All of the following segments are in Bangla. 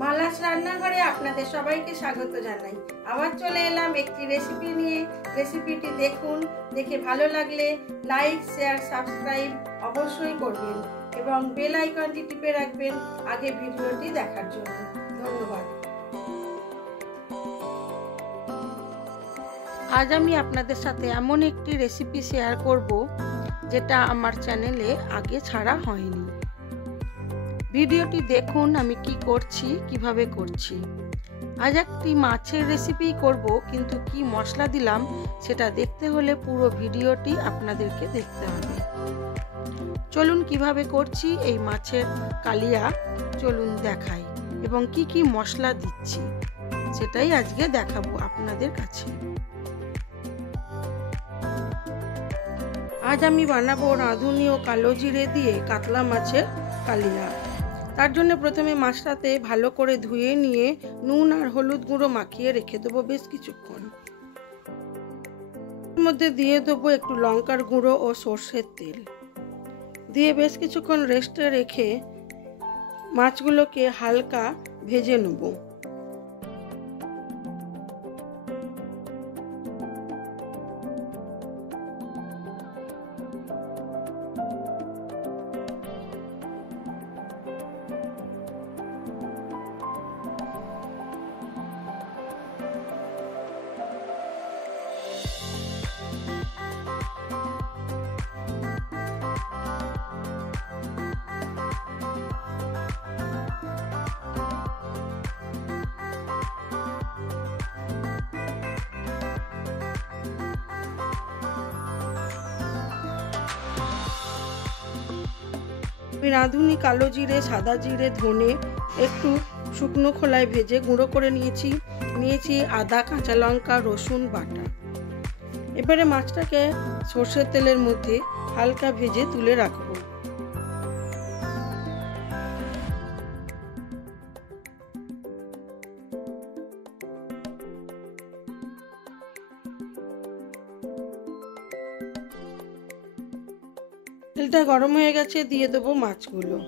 মালাস রান্নাঘরে আপনাদের সবাইকে স্বাগত জানাই। আবার চলে এলাম একটি রেসিপি নিয়ে। রেসিপিটি দেখুন, দেখে ভালো লাগলে লাইক, শেয়ার, সাবস্ক্রাইব অবশ্যই করবেন এবং বেল আইকনটি টিপে রাখবেন আগে ভিডিওটি দেখার জন্য। ধন্যবাদ। আজ আমি আপনাদের সাথে এমন একটি রেসিপি শেয়ার করব যেটা আমার চ্যানেলে আগে ছাড়া হয়নি। ভিডিওটি দেখুন আমি কি করছি, কিভাবে করছি। আজ একটি মাছের রেসিপি করব, কিন্তু কি মশলা দিলাম সেটা দেখতে হলে পুরো ভিডিওটি আপনাদেরকে দেখতে হবে। চলুন কিভাবে করছি এই মাছের কালিয়া চলুন দেখাই, এবং কি কি মশলা দিচ্ছি সেটাই আজকে দেখাবো আপনাদের কাছে। আজ আমি বানাবো রাঁধুনি ও কালো জিরে দিয়ে কাতলা মাছের কালিয়া। তার জন্য প্রথমে মাছটাতে ভালো করে ধুয়ে নিয়ে নুন আর হলুদ গুঁড়ো মাখিয়ে রেখে দেবো বেশ কিছুক্ষণ। এর মধ্যে দিয়ে দেবো একটু লঙ্কার গুঁড়ো ও সর্ষের তেল দিয়ে বেশ কিছুক্ষণ রেস্টে রেখে মাছগুলোকে হালকা ভেজে নেব। রাঁধুনি কালো জিরে, সাদা জিরে, ধনে একটু শুকনো খোলায় ভেজে গুঁড়ো করে নিয়েছি আদা, কাঁচা লঙ্কা, রসুন বাটা। এবারে মাছটাকে সর্ষের তেলের মধ্যে হালকা ভেজে তুলে রাখবো। তেলটা গরম হয়ে গেছে, দিয়ে দেবো মাছগুলো।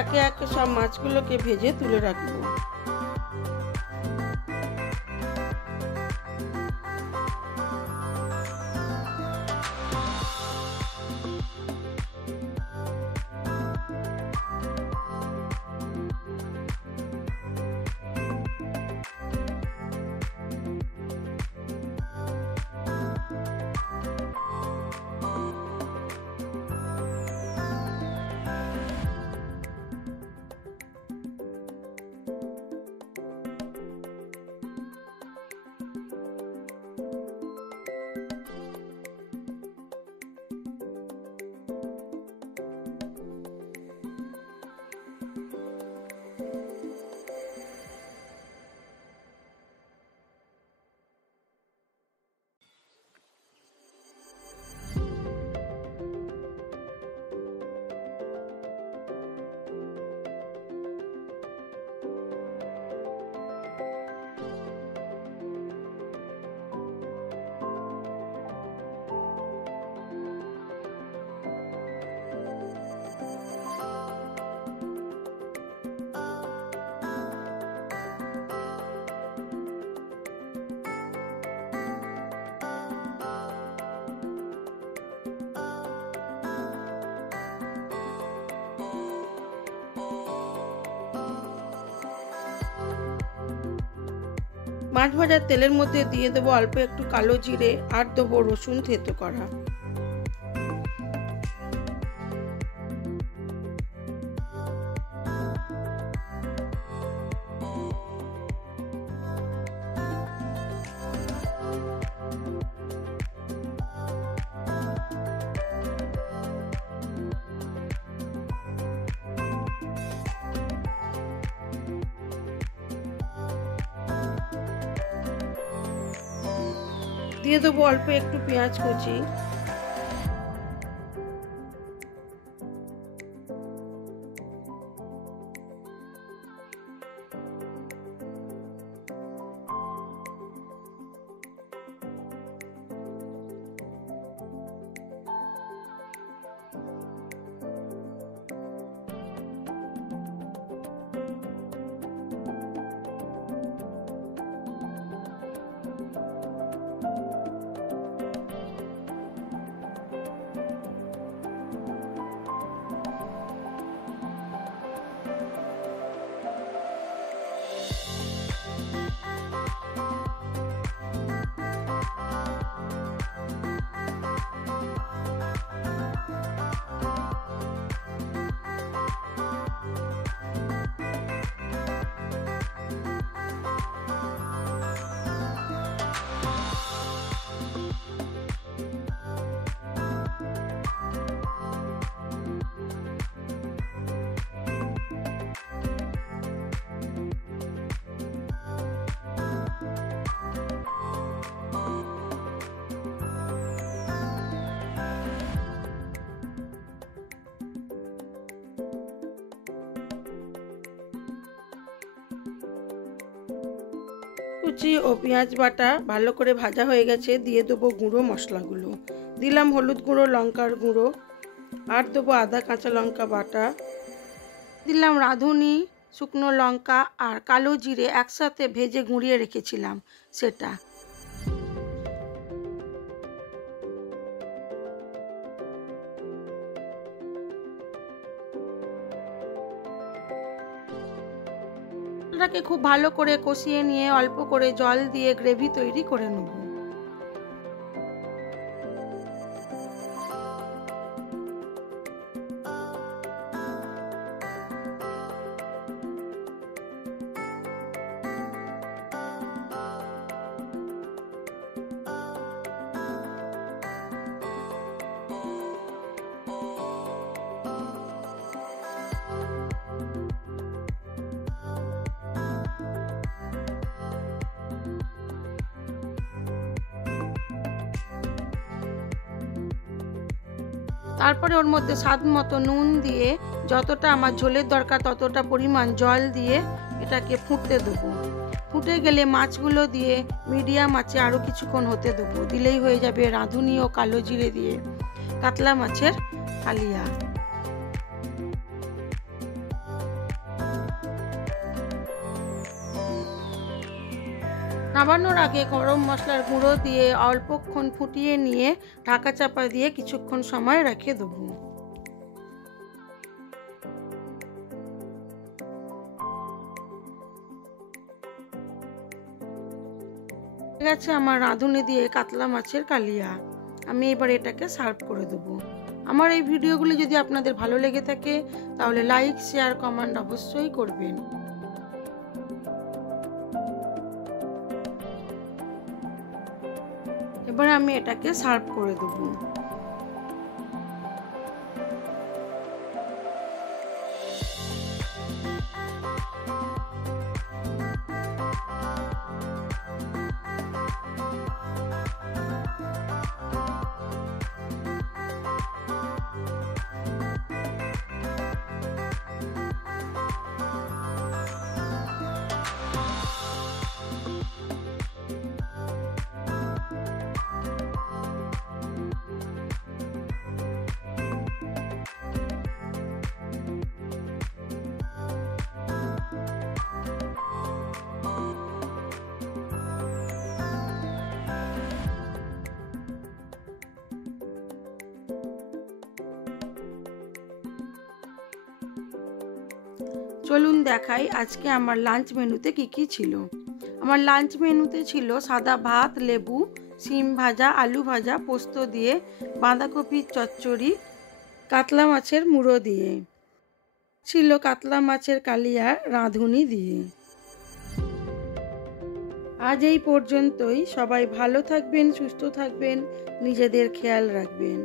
একে একে সব মাছগুলোকে ভেজে তুলে রাখবো। মাছ ভাজার তেলের মধ্যে দিয়ে দেবো অল্প একটু কালো জিরে আর দেবো রসুন থেতো করা। দিয়ে দেবো অল্প একটু পেঁয়াজ কুচি। কুচি ও পেঁয়াজ বাটা ভালো করে ভাজা হয়ে গেছে। দিয়ে দেবো গুঁড়ো মশলাগুলো। দিলাম হলুদ গুঁড়ো, লঙ্কার গুঁড়ো, আর দেবো আদা কাঁচা লঙ্কা বাটা, দিলাম রাঁধুনি, শুকনো লঙ্কা আর কালো জিরে একসাথে ভেজে গুঁড়িয়ে রেখেছিলাম সেটা। এটাকে খুব ভালো করে কষিয়ে নিয়ে অল্প করে জল দিয়ে গ্রেভি তৈরি করে নেব। তারপরে ওর মধ্যে স্বাদ মতো নুন দিয়ে যতটা আমার ঝোলের দরকার ততটা পরিমাণ জল দিয়ে এটাকে ফুটতে দেবো। ফুটে গেলে মাছগুলো দিয়ে মিডিয়াম আঁচে আরও কিছুক্ষণ হতে দেবো। দিলেই হয়ে যাবে রাঁধুনি ও কালো জিরে দিয়ে কাতলা মাছের কালিয়া। নামানোর আগে গরম মশলার গুঁড়ো দিয়ে অল্পক্ষণ ফুটিয়ে নিয়ে ঢাকা চাপা দিয়ে কিছুক্ষণ সময় রেখে দেবো। ঠিক আছে, আমার রাঁধুনি দিয়ে কাতলা মাছের কালিয়া। আমি এবার এটাকে সার্ভ করে দেবো। আমার এই ভিডিওগুলি যদি আপনাদের ভালো লেগে থাকে তাহলে লাইক, শেয়ার, কমেন্ট অবশ্যই করবেন। এবার আমি এটাকে সার্ভ করে দেবো। চলুন দেখাই আজকে আমার লাঞ্চ মেনুতে কি কি ছিল। আমার লাঞ্চ মেনুতে ছিল সাদা ভাত, লেবু, শিম ভাজা, আলু ভাজা, পোস্ত দিয়ে, বাঁধাকপির চচ্চড়ি, কাতলা মাছের মুড়ো দিয়ে, ছিল কাতলা মাছের কালিয়া রাঁধুনি দিয়ে। আজ এই পর্যন্তই। সবাই ভালো থাকবেন, সুস্থ থাকবেন, নিজেদের খেয়াল রাখবেন।